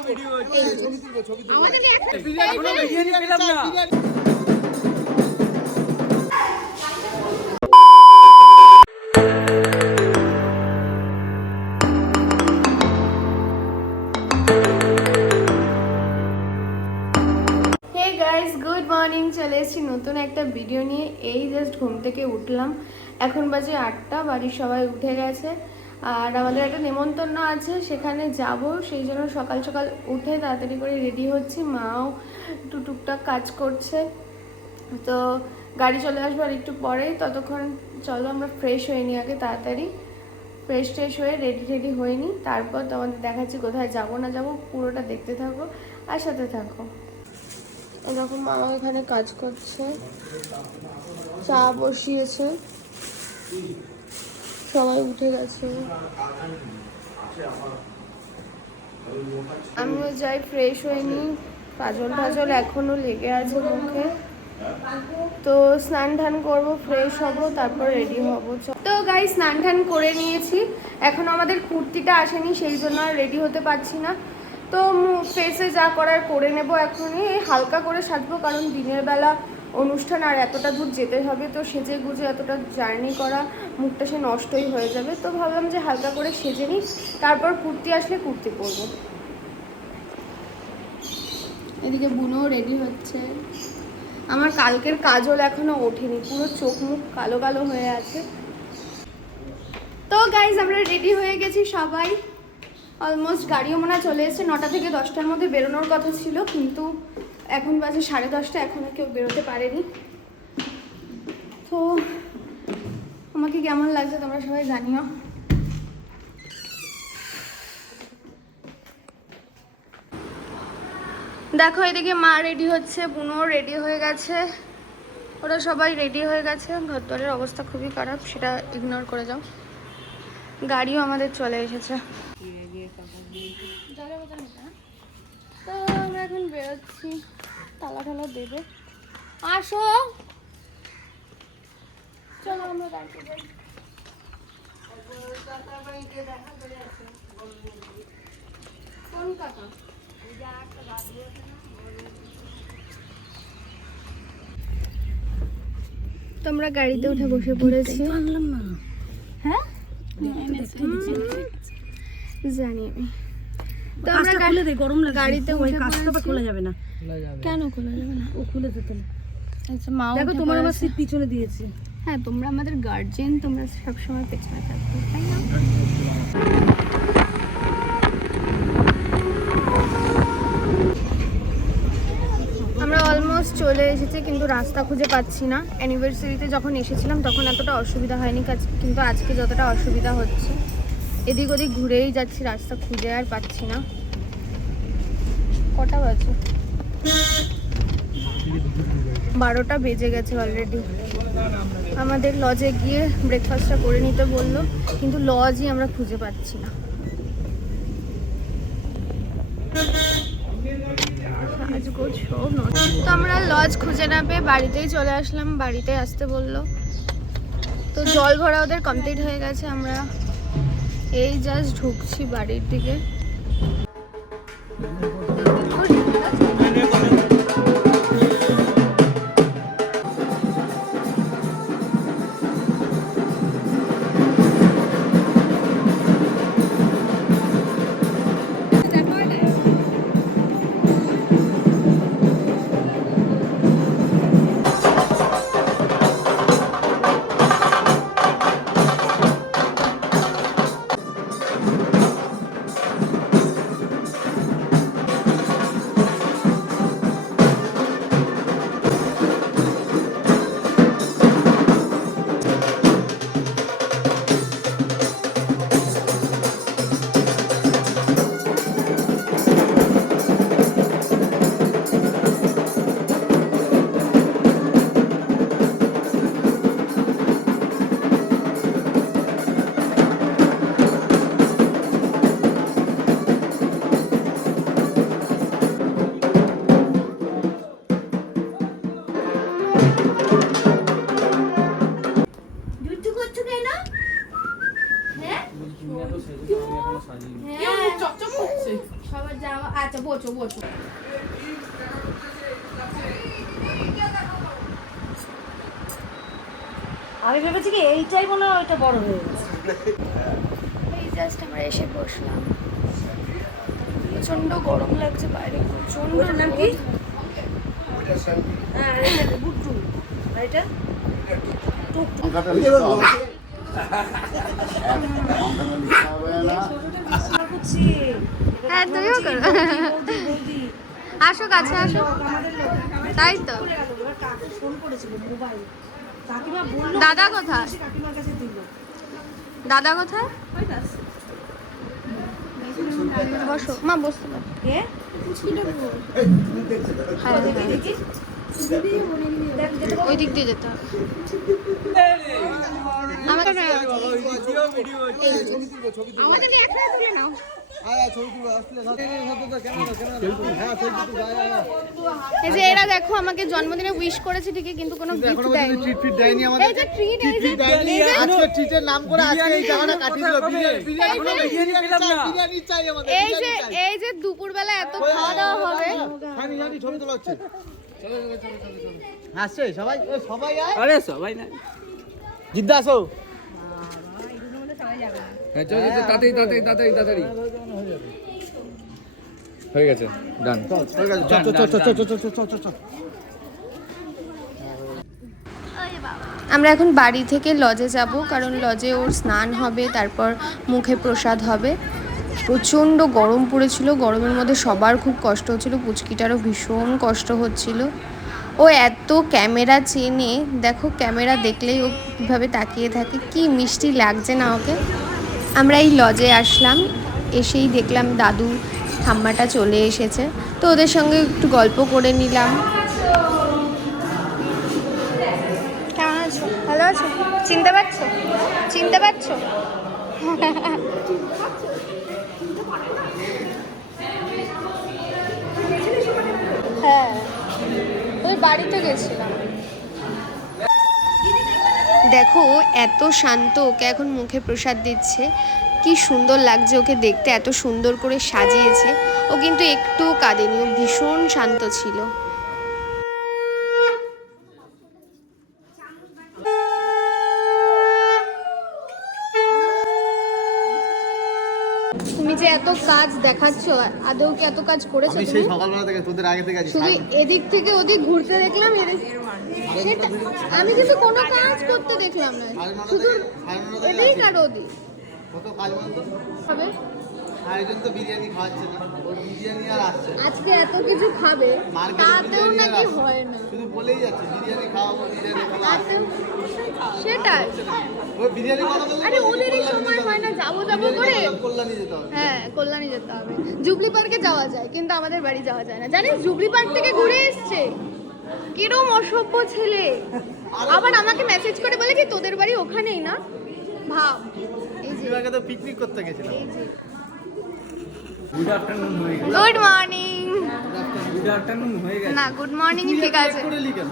Good morning, চলে এসেছি নতুন একটা ভিডিও নিয়ে। এই জাস্ট ঘুম থেকে উঠলাম, এখন বাজে 8টা, বাড়ির সবাই উঠে গেছে। আর আমাদের একটা নেমন্তন্ন আছে, সেখানে যাব, সেই জন্য সকাল সকাল উঠে তাড়াতাড়ি করে রেডি হচ্ছি। মাও একটু টুকটাক কাজ করছে, তো গাড়ি চলে আসবো আর একটু পরেই। ততক্ষণ চলো আমরা ফ্রেশ হয়ে নিই আগে, তাড়াতাড়ি ফ্রেশ ট্রেশ হয়ে রেডি হয়ে নিই, তারপর তোমাদের দেখাচ্ছি কোথায় যাবো না যাবো। পুরোটা দেখতে থাকো আর সাথে থাকো। এরকম মা এখানে কাজ করছে, চা বসিয়েছে, সবাই উঠে গেছে। আমিও যাই ফ্রেশ হয়ে নিই, কাজল এখনো লেগে আছে মুখে, তো স্নান টান করবো, ফ্রেশ হবো, তারপর রেডি হবো। তো গাই স্নান টান করে নিয়েছি, এখন আমাদের কুর্তিটা আসেনি, সেই জন্য আর রেডি হতে পারছি না। তো ফেসে যা করার করে নেব এখনই, হালকা করে সাজবো, কারণ দিনের বেলা অনুষ্ঠান আর এতটা দূর যেতে হবে, তো সেজে গুজে এতটা জার্নি করা, মুখটা সে নষ্টই হয়ে যাবে। তো ভাবলাম যে হালকা করে সেজে নিই, তারপর কুর্তি আসলে কুর্তি পরবো। এদিকে বুনও রেডি হচ্ছে। আমার কালকের কাজল এখনো ওঠেনি, পুরো চোখ মুখ কালো কালো হয়ে আছে। তো গাইজ আমরা রেডি হয়ে গেছি সবাই, অলমোস্ট গাড়িও মনে চলে এসেছে। 9টা থেকে 10টার মধ্যে বেরোনোর কথা ছিল, কিন্তু এখন বাজে 10:30, এখনও কেউ বেরোতে পারেনি। তো আমাকে কেমন লাগছে তোমরা সবাই জানিও। দেখো এদিকে মা রেডি হচ্ছে, বুনো রেডি হয়ে গেছে, ওরা সবাই রেডি হয়ে গেছে। ঘরদোরের অবস্থা খুবই খারাপ, সেটা ইগনোর করে যাও। গাড়িও আমাদের চলে এসেছে। তো আমরা এখন বেরোচ্ছি, তালা ঠালা দেবে। আসো, চলো আমরা গাড়িতে যাই। কোন কাকা? তোমরা গাড়িতে উঠে বসে পড়েছি। আনলাম না, হ্যাঁ জানি আমি। তো আমরা খুলে দেই, গরম লাগে, গাড়িতে ওই কাজটা খোলা যাবে না। কেন খোলা যাবে না? ও খুলে দিতে না। আচ্ছা মা, দেখো তোমার আমার সিট পিছনে দিয়েছি। হ্যাঁ, তোমরা আমাদের গার্জিয়ান, তোমরা সব সময় পেছনে থাকবে, তাই না? আমরা অলমোস্ট চলে এসেছি, কিন্তু রাস্তা খুঁজে পাচ্ছি না। অ্যানিভার্সারিতে যখন এসেছিলাম তখন এতটা অসুবিধা হয়নি, কিন্তু আজকে যতটা অসুবিধা হচ্ছে, এদিক ওদিক ঘুরেই যাচ্ছি, রাস্তা খুঁজে আর পাচ্ছি না। কটা বাজে? 12টা বেজে গেছে অলরেডি। আমাদের লজে গিয়ে ব্রেকফাস্টটা করে নিতে বললো, কিন্তু লজই আমরা খুঁজে পাচ্ছি না। তো আমরা লজ খুঁজে না পেয়ে বাড়িতেই চলে আসলাম, বাড়িতে আসতে বললো। তো জল ভরা ওদের কমপ্লিট হয়ে গেছে, আমরা এই জাস্ট ঢুকছি বাড়ির দিকে। আচ্ছা বসো বসো। আমি ভেবেছি কি এইটাই মনে হয় ওইটা বড় হয়ে গেছে। এই জাস্ট আমরা এসে বসলাম, প্রচন্ড গরম লাগছে বাইরে, প্রচন্ড নাম কি? হ্যাঁ এটা বুট্টু, আর এটা টুকটুক। হ্যাঁ তুমিও করো, আসো কাছে আসো। তাই তো দাদা কোথায়? দাদা কোথায়? বসো মা, বসতে পারো। ওই দিক দিয়ে যেতে হবে। আমাদের তুলে নাও। এই যে এরা দেখো আমাকে জন্মদিনে উইশ করেছে ঠিকই, কিন্তু কোনো গিফট দেয়নি। ট্রিট দেয়নি আমাদের। এই যে ট্রিট, এই যে আজকে ট্রিটের নাম করে আজকে এই জায়গাটা কাটিয়ে দিল। বিরিয়ানি চাই আমাদের। এই যে দুপুরবেলা এত খাওয়া দাওয়া হবে। জানি ছবি তোলা হচ্ছে। চলো আসছে সবাই, সবাই আয়। আরে সবাই না, জিদ্দা আসো। হ্যাঁ চল তাড়াতাড়ি তাড়াতাড়ি তাড়াতাড়ি তাড়াতাড়ি হয়ে গেছে, ডান হয়ে গেছে, চল। আমরা এখন বাড়ি থেকে লজে যাব, কারণ লজে ওর স্নান হবে, তারপর মুখে প্রসাদ হবে। প্রচণ্ড গরম পড়েছিল, গরমের মধ্যে সবার খুব কষ্ট হচ্ছিল, পুচকিটারও ভীষণ কষ্ট হচ্ছিল। ও এত ক্যামেরা চেনে, দেখো ক্যামেরা দেখলেই ও কীভাবে তাকিয়ে থাকে, কি মিষ্টি লাগছে না ওকে। আমরা এই লজে আসলাম, এসেই দেখলাম দাদু ঠাম্মাটা চলে এসেছে, তো ওদের সঙ্গে একটু গল্প করে নিলাম। কেমন আছো? ভালো আছো? চিনতে পারছো? চিনতে পারছো? হ্যাঁ, ওই বাড়িতে গেছিলাম। দেখো এত শান্ত, ওকে এখন মুখে প্রসাদ দিচ্ছে, কি সুন্দর লাগছে ওকে দেখতে, এত সুন্দর করে সাজিয়েছে। ও কিন্তু একটু কাঁদেনি, ও ভীষণ শান্ত ছিল। তুমি যে এত কাজ দেখাচ্ছ, আদৌ কি এত কাজ করেছো? আমি সেই সকালবেলা থেকে তোদের আগে থেকে আছি। শুধু এদিক থেকে ওদিক ঘুরতে দেখলাম, সেটা আমি কিন্তু কোনো কাজ করতে দেখলাম না, শুধু এদিক আর ওদিক। কত কাজ বলতো হবে আয়োজন, তো বিরিয়ানি খাওয়াচ্ছে না, ওর বিরিয়ানি আর আসছে। আজকে এত কিছু খাবে, তাতেও নাকি হয় না, শুধু বলেই যাচ্ছে বিরিয়ানি খাওয়াবো, বিরিয়ানি খাওয়াবো। সেটাই। ওই বিরিয়ানি কথা বললে আরে ওদেরই সময় হয় না, যাবো করে। কল্যাণী যেতে হবে। হ্যাঁ কল্যাণী যেতে হবে, জুবলি পার্কে যাওয়া যায়, কিন্তু আমাদের বাড়ি যাওয়া যায় না। জানিস জুবলি পার্ক থেকে ঘুরে এসছে, কিরম অসভ্য ছেলে। আবার আমাকে মেসেজ করে বলে কি তোদের বাড়ি ওখানেই না, ভাব। এই যে এবারে তো পিকনিক করতে গেছিলাম। গুড আফটারনুন হয়ে গেছে, গুড মর্নিং। গুড আফটারনুন হয়ে গেছে। না গুড মর্নিং ঠিক আছে। করলি কেন?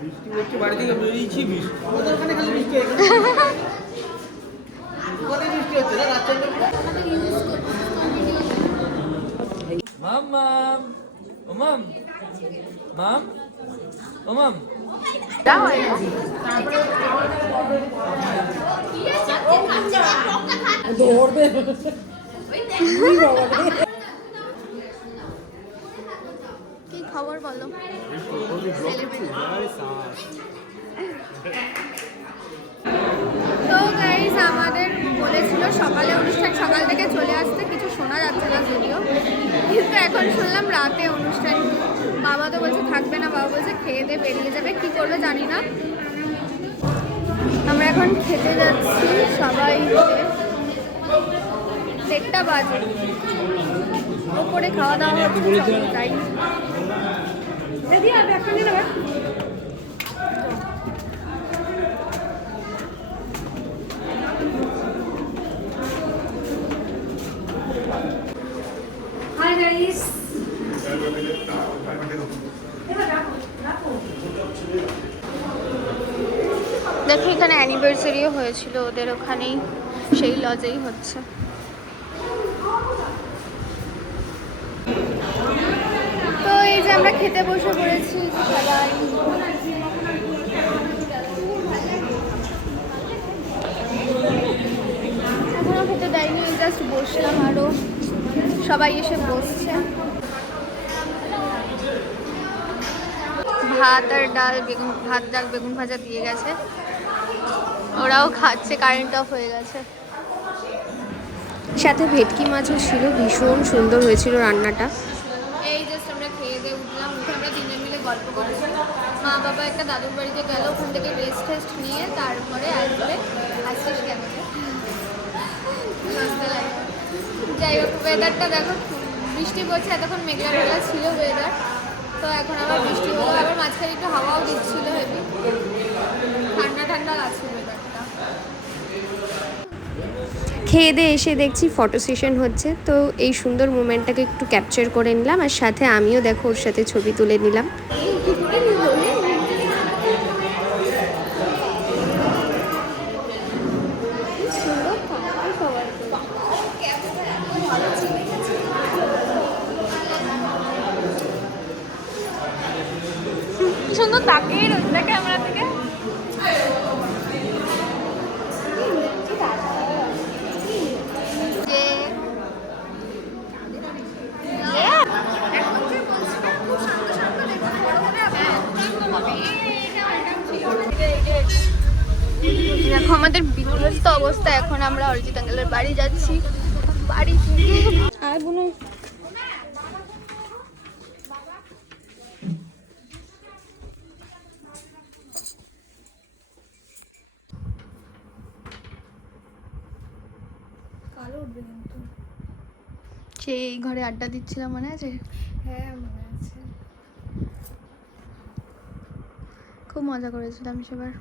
বৃষ্টি হচ্ছে, বাড়ি থেকে বেরিয়েছি, বৃষ্টি ওদের ওখানে খালি বৃষ্টি হয়ে গেছে। ওখানে বৃষ্টি হচ্ছে না রাত 4টার পরে। মাম মাম ও মাম মাম ও মাম কি খবর বলো? তো গাইস আমাদের বলেছিল সকালে অনুষ্ঠান, সকাল থেকে চলে আসতে, কিছু শোনা যাচ্ছে না যদিও, কিন্তু এখন শুনলাম রাতে অনুষ্ঠান। বাবা তো বলছে থাকবে না, বাবা বলছে খেয়ে দিয়ে বেরিয়ে যাবে, কি করবে জানি না। আমরা এখন খেতে যাচ্ছি সবাই মিলে, 1:30 বাজে, ওপরে খাওয়া দাওয়া হচ্ছে, তাই আর ব্যাখ্যা নিয়ে নেবে। হাই গাইস, দেখি এখানে অ্যানিভার্সারিও হয়েছিল ওদের ওখানেই, সেই লজেই হচ্ছে। আমরা খেতে বসে পড়েছি সবাই। এখনো খেতে দেয়নি, জাস্ট বসলাম, আরও সবাই এসে বসছে। ভাত আর ডাল বেগুন ভাজা দিয়ে গেছে, ওরাও খাচ্ছে, কারেন্ট অফ হয়ে গেছে। সাথে ভেটকি মাছও ছিল, ভীষণ সুন্দর হয়েছিল রান্নাটা। এই জাস্ট আমরা খেয়ে দিয়ে উঠলাম, উঠে আমরা তিনজন মিলে গল্প করেছি। মা বাবা একটা দাদুর বাড়িতে গেল, ওখান থেকে রেস্ট টেস্ট নিয়ে তারপরে আসছিস কেন? যাই হোক, ওয়েদারটা দেখো, বৃষ্টি পড়ছে, এতক্ষণ মেঘলা মেঘলা ছিল ওয়েদার, তো এখন আবার বৃষ্টি হলো, আবার মাঝখানে একটু হাওয়াও দিচ্ছিল, হেভি ঠান্ডা ঠান্ডা লাগছে ওয়েদারটা। খেয়ে দিয়ে এসে দেখছি ফটো সেশন হচ্ছে, তো এই সুন্দর মোমেন্টটাকে একটু ক্যাপচার করে নিলাম, আর সাথে আমিও দেখো ওর সাথে ছবি তুলে নিলাম। সুন্দর তাকিয়ে রয়েছে ক্যামেরা থেকে। দেখো আমাদের বিধ্বস্ত অবস্থা, এখন আমরা অরিজিৎ আঙ্কেলের বাড়ি যাচ্ছি। বাড়ি আর বোনো কালো উঠবে কিন্তু। সেই ঘরে আড্ডা দিচ্ছিলাম, মনে আছে? হ্যাঁ মনে আছে। খুব মজা করেছিলাম সেবার।